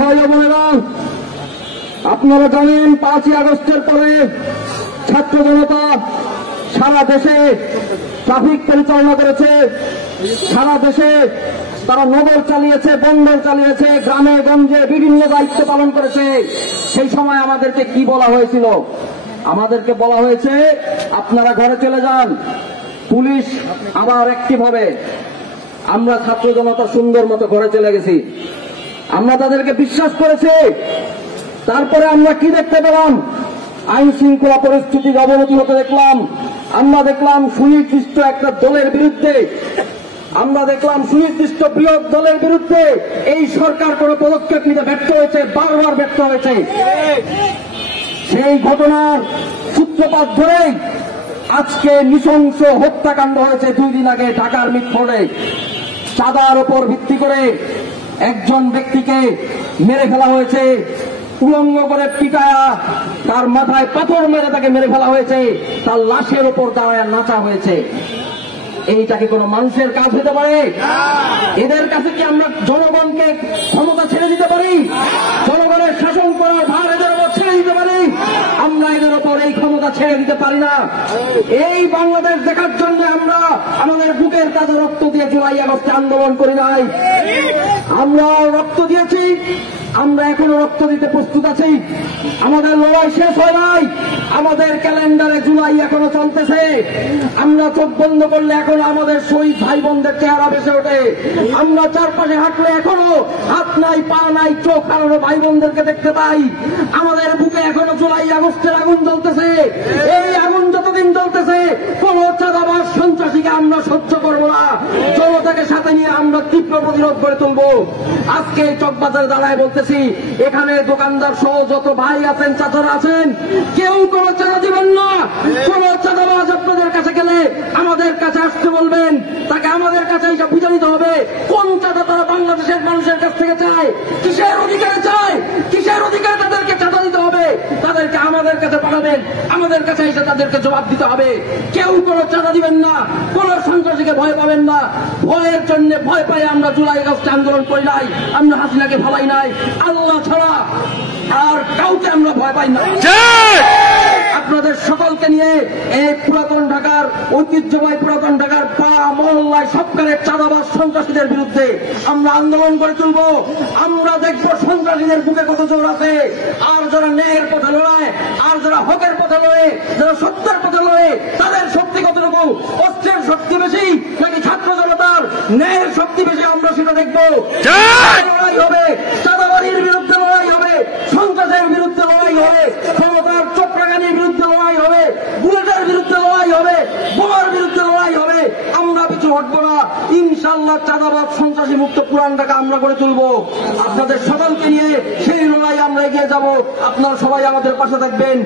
ভাই ও বোনেরা, আপনারা জানেন 5ই আগস্টের পরে ছাত্র জনতা সারা দেশে ট্রাফিক পরিচালনা করেছে, সারা দেশে তারা নগর চালিয়েছে, বন্দর চালিয়েছে, গ্রামে গঞ্জে বিভিন্ন দায়িত্ব পালন করেছে। সেই সময় আমাদেরকে কি বলা হয়েছিল? আমাদেরকে বলা হয়েছে আপনারা ঘরে চলে যান, পুলিশ আবার অ্যাক্টিভ হবে। আমরা ছাত্র জনতা সুন্দর মতো ঘরে চলে গেছি, আমরা তাদেরকে বিশ্বাস করেছি। তারপরে আমরা কি দেখতে পেলাম? আইন শৃঙ্খলা পরিস্থিতির অবনতি হতে দেখলাম। আমরা দেখলাম সুনির্দিষ্ট একটা দলের বিরুদ্ধে, আমরা দেখলাম সুনির্দিষ্ট বৃহৎ দলের বিরুদ্ধে এই সরকার কোন পদক্ষেপ নিতে ব্যর্থ হয়েছে, বারবার ব্যর্থ হয়েছে। সেই ঘটনার সূত্রপাত ধরেই আজকে নৃশংস হত্যাকাণ্ড হয়েছে 2 দিন আগে ঢাকার মিটফোর্ডে। চাঁদার উপর ভিত্তি করে একজন ব্যক্তিকে মেরে ফেলা হয়েছে, উলঙ্গ করে পিটায়া তার মাথায় পাথর মেরে তাকে মেরে ফেলা হয়েছে, তার লাশের উপর দাঁড়ায় নাচা হয়েছে। এইটা কি কোনো মানুষের কাজ হতে পারে? এদের কাছে কি আমরা জনগণকে ক্ষমতা ছেড়ে দিতে পারি? জনগণের শাসন করার ভার এদের উপর ছেড়ে দিতে পারি? আমরা এদের উপর এই ক্ষমতা ছেড়ে দিতে পারি না। এই বাংলাদেশ দেখার জন্য আমরা আমাদের বুকের তাজা রক্ত দিয়ে জুলাই আগস্টে আন্দোলন করি নাই। আমরা রক্ত দিয়েছি, আমরা এখনো রক্ত দিতে প্রস্তুত আছি। আমাদের লড়াই শেষ হয় নাই, আমাদের ক্যালেন্ডারে জুলাই এখনো চলতেছে। আমরা চোখ বন্ধ করলে এখনো আমাদের শহীদ ভাই বোনদের চেহারা ভেসে ওঠে। আমরা চারপাশে হাঁটলে এখনো হাত নাই, পা নাই, চোখ হারানো ভাই বোনদেরকে দেখতে পাই। আমাদের বুকে এখনো জুলাই আগস্টের আগুন জ্বলতেছে। এই আগুন যতদিন জ্বলতেছে কোন চাঁদাবাজ সন্ত্রাসীকে আমরা সহ্য করব না। জনতাকে সাথে নিয়ে আমরা তীব্র প্রতিরোধ করে তুলব। আজকে চকবাজারে দাঁড়ায় বলতেছি, এখানে দোকানদার সহ যত ভাই আছেন, চাচারা আছেন, কেউ কোনো চাঁদা দিবেন না। কোন চাঁদাবাজ আপনাদের কাছে গেলে আমাদের কাছে আসতে বলবেন, তাকে আমাদের কাছে এসে বুঝে নিতে হবে কোন চাঁদা তারা বাংলাদেশের মানুষের কাছ থেকে চায়, কিসের অধিকারে চায়, কিসের অধিকারে তাদেরকে চাঁদা দিতে হবে। তাদেরকে আমাদের কাছে পাঠাবেন, আমাদের কাছে এসে তাদেরকে জবাব দিতে হবে। কেউ কোনো চাঁদা দিবেন না, কোন সন্ত্রাসীকে ভয় পাবেন না। ভয়ের জন্য ভয় পাই আমরা জুলাই আগস্টে আন্দোলন করি নাই, আমরা হাসিনাকে ফেলাই নাই। আল্লাহ ছাড়া আর কাউকে আমরা ভয় পাই না। আপনাদের সকলকে নিয়ে এই পুরাতন ঢাকার, ঐতিহ্যময় পুরাতন ঢাকার পাড়া মহল্লায় সবকারের চাঁদাবাজ সন্ত্রাসীদের বিরুদ্ধে আমরা আন্দোলন করে তুলব। আমরা দেখব সন্ত্রাসীদের বুকে কত জোর আছে। আর যারা ন্যায়ের পথে লড়ায়, আর যারা হকের পথে লড়ে, যারা সত্যের পথে লড়ে, তাদের শক্তি কতটুকু। অস্ত্রের শক্তি বেশি নাকি ছাত্র জনতার ন্যায়ের শক্তি বেশি, আমরা সেটা দেখব। লড়াই হবে, চাঁদাবাজির বিরুদ্ধে লড়াই হবে, সন্ত্রাসের বিরুদ্ধে লড়াই হবে, ক্ষমতার চক্রাগানির বিরুদ্ধে লড়াই হবে, বুলেটের বিরুদ্ধে লড়াই হবে, বোমার বিরুদ্ধে লড়াই হবে। আমরা পিছু হটবো না। ইনশাআল্লাহ চাঁদাবাজ সন্ত্রাসী মুক্ত পুরান ঢাকা আমরা গড়ে তুলব। আপনাদের সকলকে নিয়ে সেই লড়াই আমরা এগিয়ে যাব। আপনারা সবাই আমাদের পাশে থাকবেন।